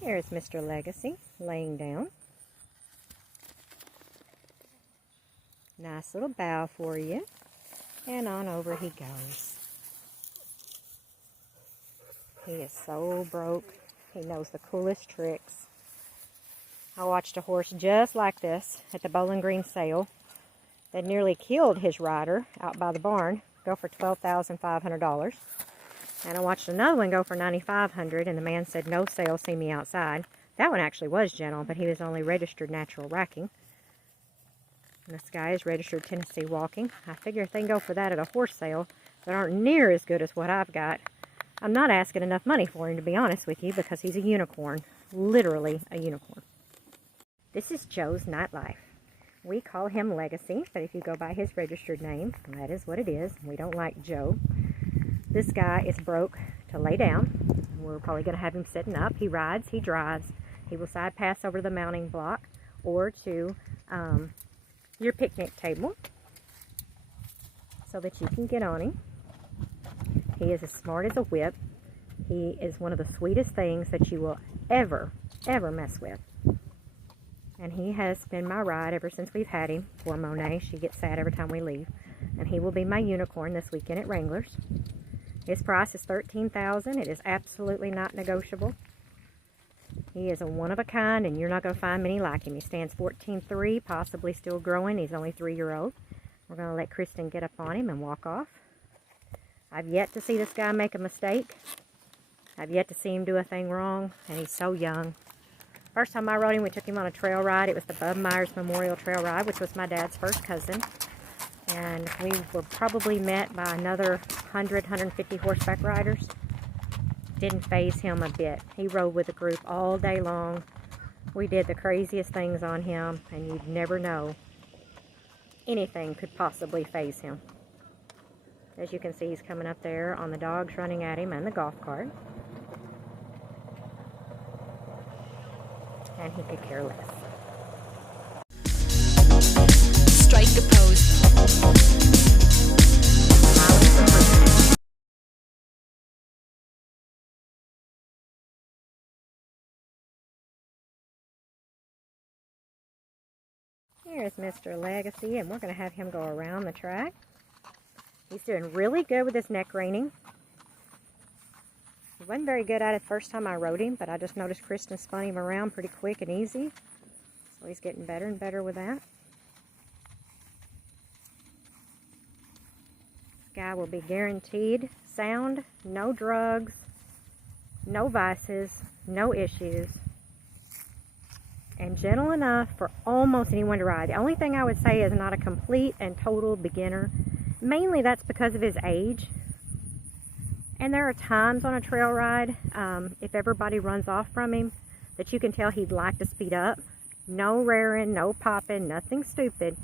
Here's Mr. Legacy laying down. Nice little bow for you. And on over he goes. He is so broke. He knows the coolest tricks. I watched a horse just like this at the Bowling Green sale that nearly killed his rider out by the barn, go for $12,500. And I watched another one go for $9,500, and the man said, "No sale, see me outside." That one actually was gentle, but he was only registered natural racking. And this guy is registered Tennessee walking. I figure if they can go for that at a horse sale that aren't near as good as what I've got, I'm not asking enough money for him, to be honest with you, because he's a unicorn. Literally a unicorn. This is Joe's nightlife. We call him Legacy, but if you go by his registered name, that is what it is. We don't like Joe. This guy is broke to lay down. We're probably going to have him sitting up. He rides, he drives. He will side pass over to the mounting block or to your picnic table so that you can get on him. He is as smart as a whip. He is one of the sweetest things that you will ever mess with. And he has been my ride ever since we've had him. Poor Monet, she gets sad every time we leave. And he will be my unicorn this weekend at Wrangler's. His price is $13,000. It is absolutely not negotiable. He is a one-of-a-kind, and you're not going to find many like him. He stands 14'3", possibly still growing. He's only 3-year-old. We're going to let Kristen get up on him and walk off. I've yet to see this guy make a mistake. I've yet to see him do a thing wrong, and he's so young. First time I rode him, we took him on a trail ride. It was the Bub Myers Memorial Trail Ride, which was my dad's first cousin. And we were probably met by another 100, 150 horseback riders. Didn't faze him a bit. He rode with the group all day long. We did the craziest things on him, and you'd never know anything could possibly faze him. As you can see, he's coming up there on the dogs running at him and the golf cart. And he could care less. Strike a pose. Here's Mr. Legacy, and we're going to have him go around the track. He's doing really good with his neck reining. He wasn't very good at it the first time I rode him, but I just noticed Kristen spun him around pretty quick and easy. So he's getting better and better with that. This guy will be guaranteed sound, no drugs, no vices, no issues, and gentle enough for almost anyone to ride. The only thing I would say is not a complete and total beginner. Mainly that's because of his age. And there are times on a trail ride, if everybody runs off from him, that you can tell he'd like to speed up. No raring, no popping, nothing stupid.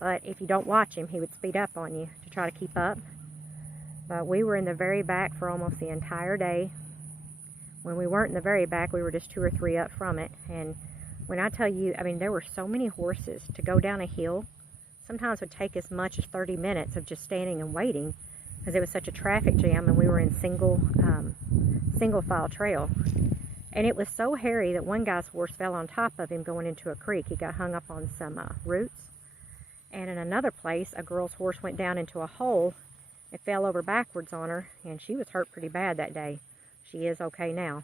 But if you don't watch him, he would speed up on you to try to keep up. But we were in the very back for almost the entire day. When we weren't in the very back, we were just 2 or 3 up from it. And when I tell you, I mean, there were so many horses to go down a hill. Sometimes it would take as much as 30 minutes of just standing and waiting, because it was such a traffic jam, and we were in single file trail. And it was so hairy that one guy's horse fell on top of him going into a creek. He got hung up on some roots. And in another place, a girl's horse went down into a hole. It fell over backwards on her, and she was hurt pretty bad that day. She is okay now.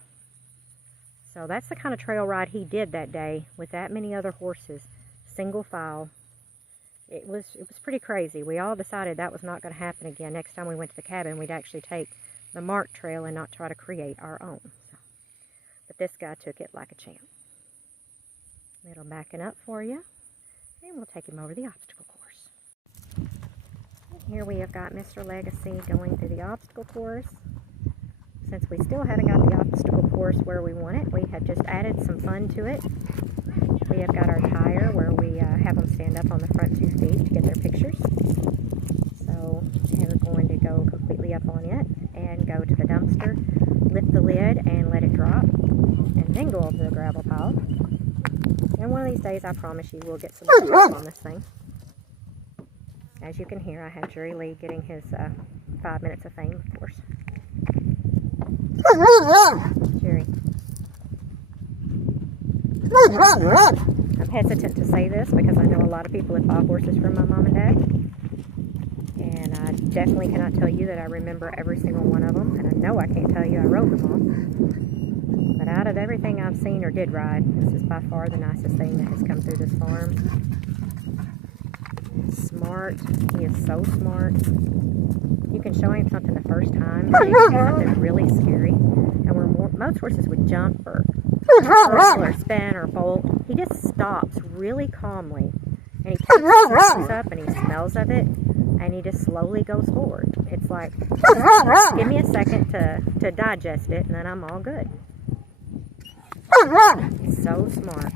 So that's the kind of trail ride he did that day with that many other horses, single file. It was pretty crazy. We all decided that was not going to happen again. Next time we went to the cabin, we'd actually take the marked trail and not try to create our own. So, but this guy took it like a champ. Little backing up for you, and we'll take him over the obstacle course. Here we have got Mr. Legacy going through the obstacle course. Since we still haven't got the obstacle course where we want it, we have just added some fun to it. We have got our tire where we have them stand up on the front 2 feet to get their pictures. So we're going to go completely up on it and go to the dumpster, lift the lid and let it drop, and then go over to the gravel pile. And one of these days, I promise you, we'll get some pictures on this thing. As you can hear, I have Jerry Lee getting his 5 minutes of fame, of course. Jerry. I'm hesitant to say this because I know a lot of people have bought horses from my mom and dad. And I definitely cannot tell you that I remember every single one of them. And I know I can't tell you I rode them all. But out of everything I've seen or did ride, this is by far the nicest thing that has come through this farm. Smart. He is so smart. You can show him something the first time, and it's something really scary. And where most horses would jump or hurl or spin or bolt, he just stops really calmly. And he picks his nose up and he smells of it, and he just slowly goes forward. It's like, give me a second to digest it, and then I'm all good. He's so smart.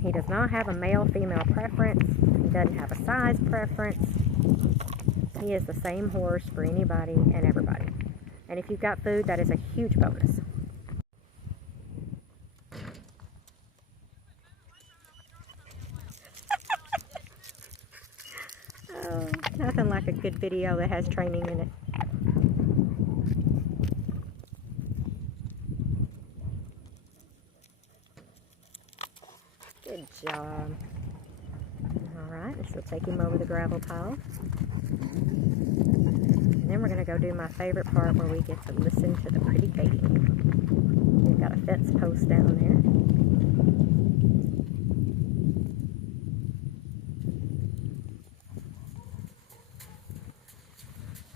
He does not have a male-female preference. He doesn't have a size preference. He is the same horse for anybody and everybody. And if you've got food, that is a huge bonus. Oh, nothing like a good video that has training in it. Good job. Alright, so take him over the gravel pile. And then we're going to go do my favorite part where we get to listen to the pretty gaiting. We've got a fence post down there.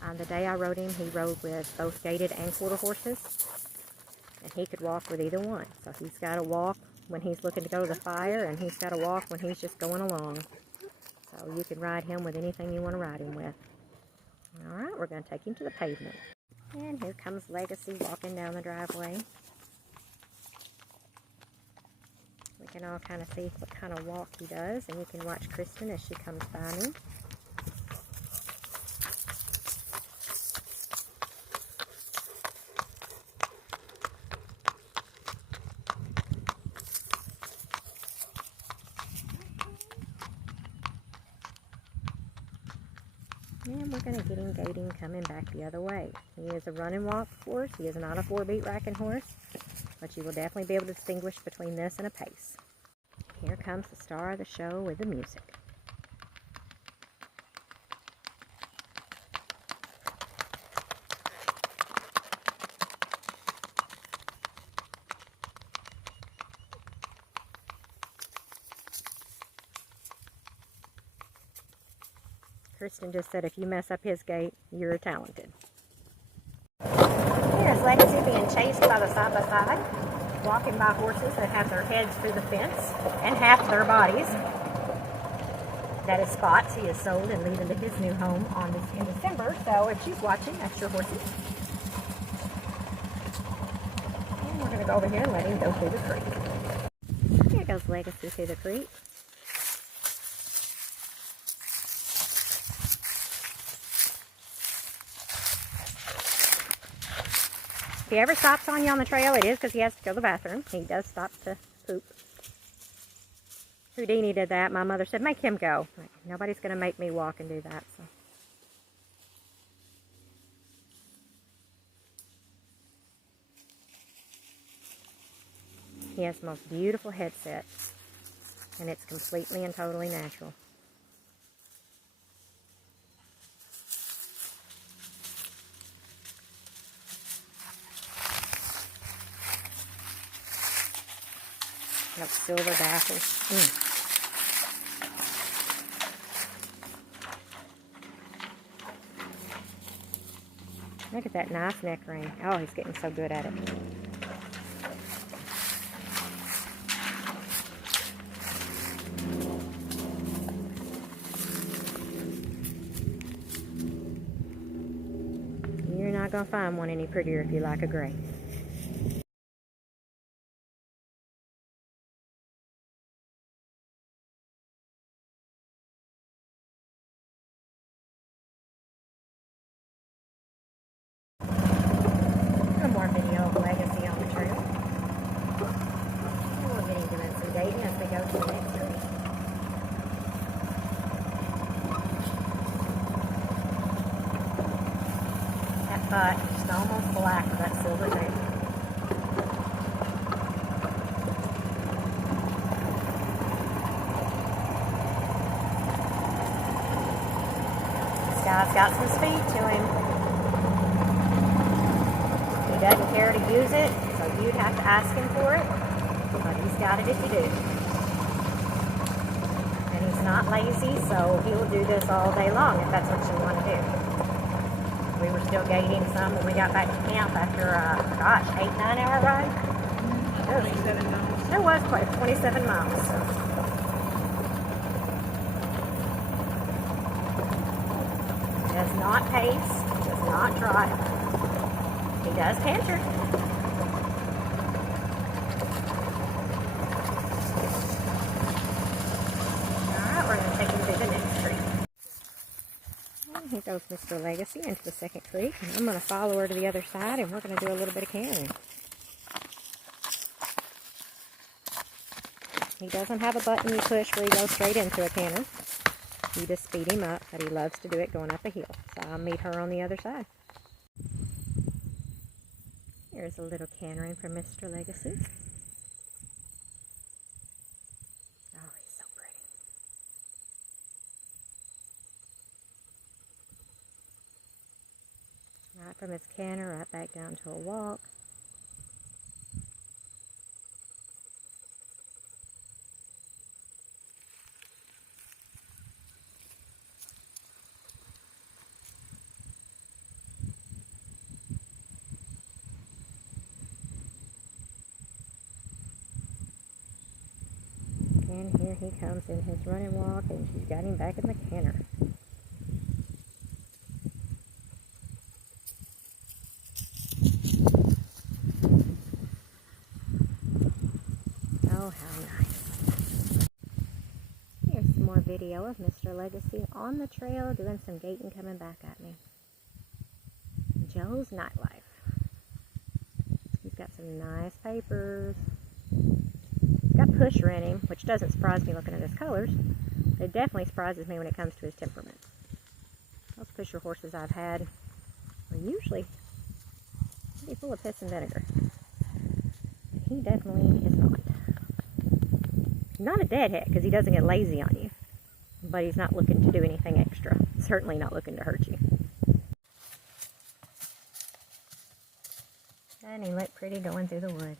On the day I rode him, he rode with both gaited and quarter horses. And he could walk with either one. So he's got to walk when he's looking to go to the fire, and he's got to walk when he's just going along. So you can ride him with anything you want to ride him with. Alright, we're going to take him to the pavement. And here comes Legacy walking down the driveway. We can all kind of see what kind of walk he does, and you can watch Kristen as she comes by me. And we're going to get him gaiting coming back the other way. He is a run and walk horse. He is not a 4-beat racking horse, but you will definitely be able to distinguish between this and a pace. Here comes the star of the show with the music. Kristen just said if you mess up his gait, you're talented. Here's Legacy being chased by the side-by-side, walking by horses that have their heads through the fence and half their bodies. That is Spots. He is sold and leaving to his new home in December. So if she's watching, that's your horses. And we're going to go over here and let him go through the creek. Here goes Legacy through the creek. If he ever stops on you on the trail, it is because he has to go to the bathroom. He does stop to poop. Houdini did that. My mother said, make him go. Like, nobody's going to make me walk and do that. So. He has the most beautiful headset. And it's completely and totally natural. Like silver daffles. Look at that nice neck ring. Oh, he's getting so good at it. You're not going to find one any prettier if you like a gray. More video of Legacy on the trail. And we'll get him doing some dating as we go to the next tree. That butt is almost black with that silver tail. It's got some speed to him. He doesn't care to use it, so you'd have to ask him for it, but he's got it if you do. And he's not lazy, so he'll do this all day long if that's what you want to do. We were still gaiting some when we got back to camp after, 8-9 hour ride. 27 miles. It was quite 27 miles. So. Does not pace, does not drive. He does canter. Alright, we're going to take him to the next creek. And here goes Mr. Legacy into the second creek. And I'm going to follow her to the other side and we're going to do a little bit of cantering. He doesn't have a button you push where he goes straight into a canter. You just speed him up, but he loves to do it going up a hill. So I'll meet her on the other side. Here's a little cantering from Mr. Legacy. Oh, he's so pretty. Right from his canter, right back down to a walk. And here he comes in his running walk, and she's got him back in the canter. Oh, how nice. Here's some more video of Mr. Legacy on the trail doing some gaiting coming back at me. Joe's nightlife. He's got some nice papers. Got pusher in him, which doesn't surprise me looking at his colors. It definitely surprises me when it comes to his temperament. Those pusher horses I've had are usually pretty full of piss and vinegar. He definitely is not. Not a deadhead, because he doesn't get lazy on you. But he's not looking to do anything extra. Certainly not looking to hurt you. And he looked pretty going through the woods.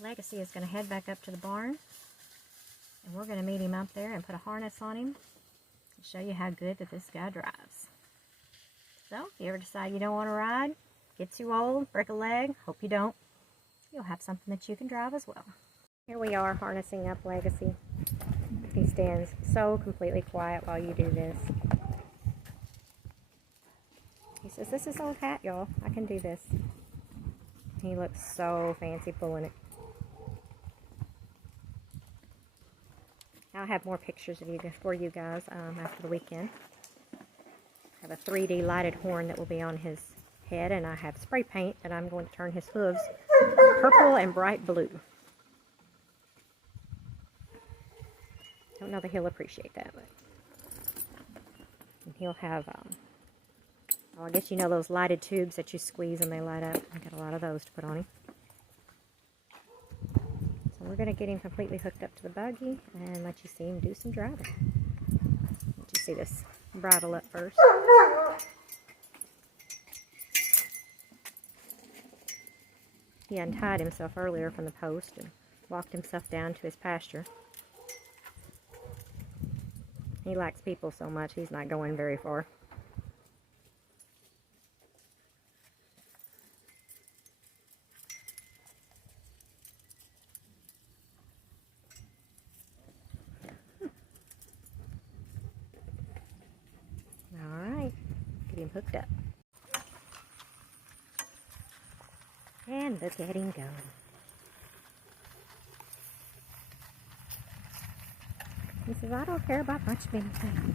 Legacy is going to head back up to the barn, and we're going to meet him up there and put a harness on him to show you how good that this guy drives. So, if you ever decide you don't want to ride, get too old, break a leg, hope you don't, you'll have something that you can drive as well. Here we are harnessing up Legacy. He stands so completely quiet while you do this. He says, "This is old hat, y'all. I can do this." He looks so fancy pulling it. I'll have more pictures of you for you guys after the weekend. I have a 3D lighted horn that will be on his head, and I have spray paint that I'm going to turn his hooves purple and bright blue. Don't know that he'll appreciate that, but and he'll have, well, I guess you know those lighted tubes that you squeeze and they light up. I got a lot of those to put on him. We're going to get him completely hooked up to the buggy and let you see him do some driving. Let you see this bridle up first. He untied himself earlier from the post and walked himself down to his pasture. He likes people so much he's not going very far. Him hooked up. And look at him go. He says, "I don't care about much of anything."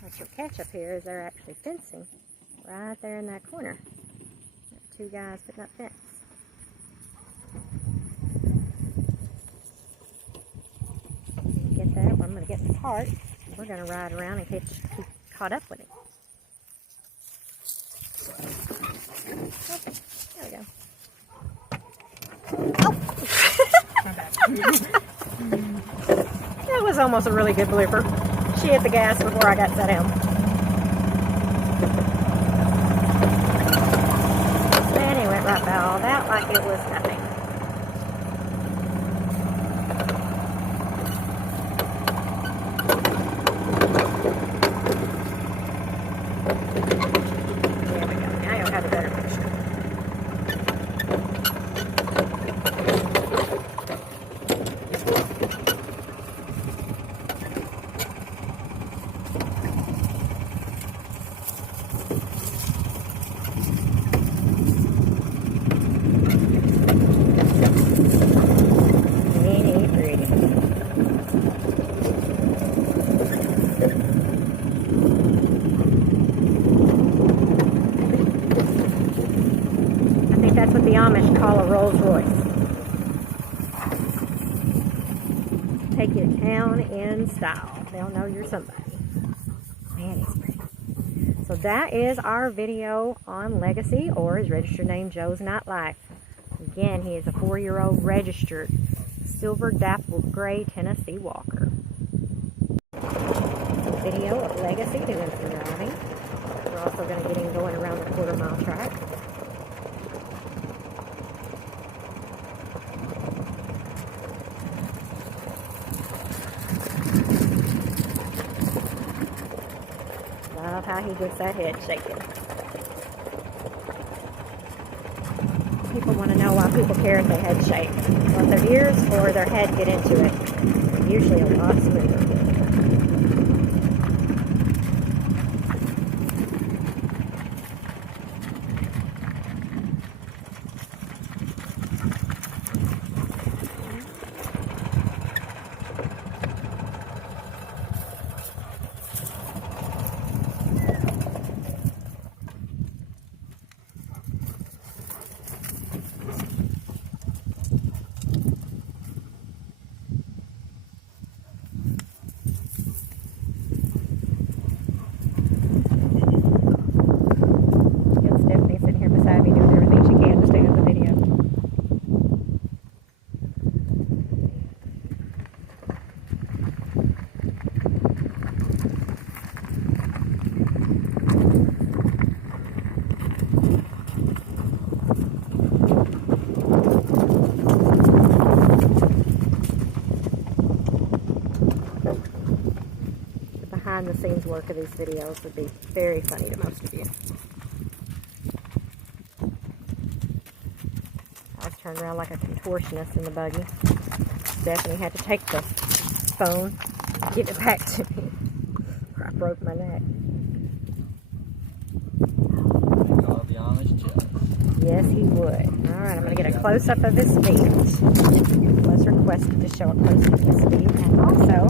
What you'll catch up here is they're actually fencing right there in that corner. Two guys putting up fence. apart. We're going to ride around and keep caught up with him. Okay, there we go. Oh! That was almost a really good blooper. She hit the gas before I got set down. And he went right by all that like it was nothing. There we go. Now you'll have a better picture. That's what the Amish call a Rolls Royce. Take you to town in style. They'll know you're somebody. Man, he's pretty. So that is our video on Legacy, or his registered name, Joe's Nightlife. Again, he is a 4-year-old registered silver dappled gray Tennessee Walker. Video of Legacy doing some driving. We're also going to get him going around the quarter-mile track. Love how he gets that head shaking. People want to know why people care if their head shakes. Well, if their ears or their head get into it, it's usually a lot smoother. Behind the scenes work of these videos would be very funny to most of you. I was turned around like a contortionist in the buggy. Stephanie had to take the phone, give it back to me, or I broke my neck. I'll be honest, Joe. Yes, he would. Alright, I'm going to get a close-up of his feet. It was requested to show a close-up of his feet and also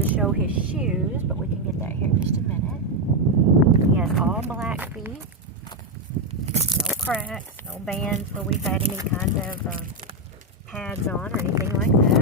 to show his shoes, but we can get that here in just a minute. He has all black feet. No cracks, no bands where we've had any kind of pads on or anything like that.